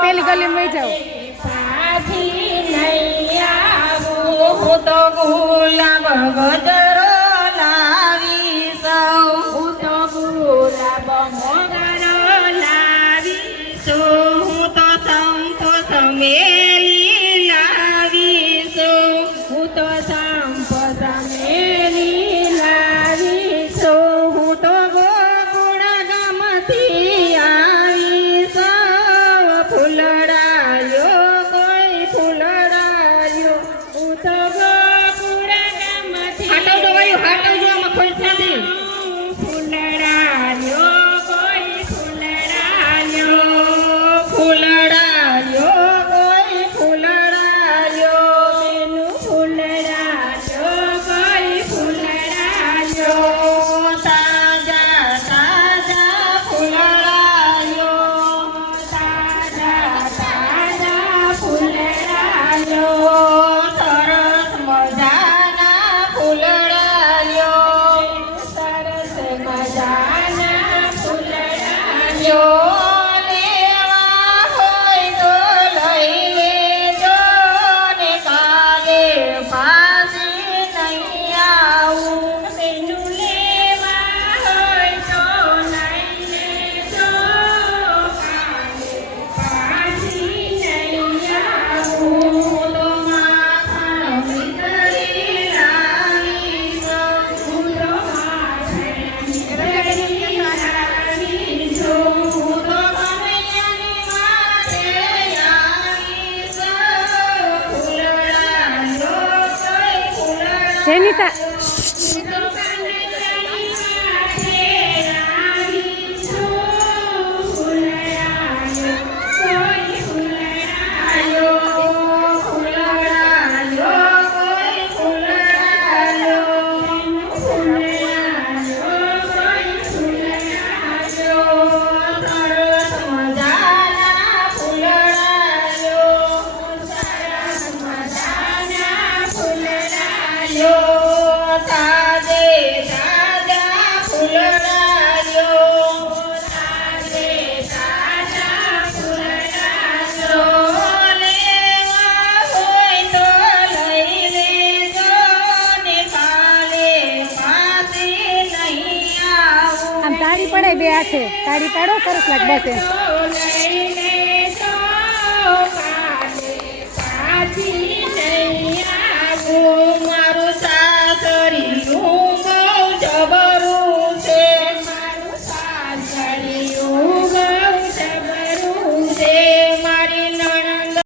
પેલી ગલી માં જાઓ હું તો ગુલાબ ગજરો લાવી સૌ હું તો ગુલાબ મોગરો લાવી સૌ હું તો સંપો સમેલી લાવી સૌ હું તો સંપો સમેલી લાવી સૌ હું તો ગોકુળ ગમતી આવી સૌ ફૂલડાયો કોઈ ફૂલડાયો હું તો ગોકુળ ગમતી હાટવજો ભાઈ હાટવજો આમાં ખોલ નથી ફૂલડાયો કોઈ ફૂલડાયો ફૂલડાયો કોઈ ફૂલડાયો બેનું ફૂલડાયો કોઈ ફૂલડાયો તાજા તાજા ફૂલડાયો તાજા તાજા ફૂલડાયો સરસ મજાના ફૂલડાયો સરસ મજાના ફૂલડાયો લેવા હોય તો લઈ લેજો ને કાલે પાછી નહીં આવું બેનું લેવા હોય તો લઈ લેજો કાલે પાછી નહીં આવું તો માખણ મીઠડી લાવી સૌ હું તો માખણ મીઠડી લાવી સૌ હું તો કનૈયાની માટે આવી સૌ ફૂલડાયો કોઈ ફૂલડાયો જેનિતા તાળી પડે બે હાથે તાળી પાડો સરસ લાગે બસ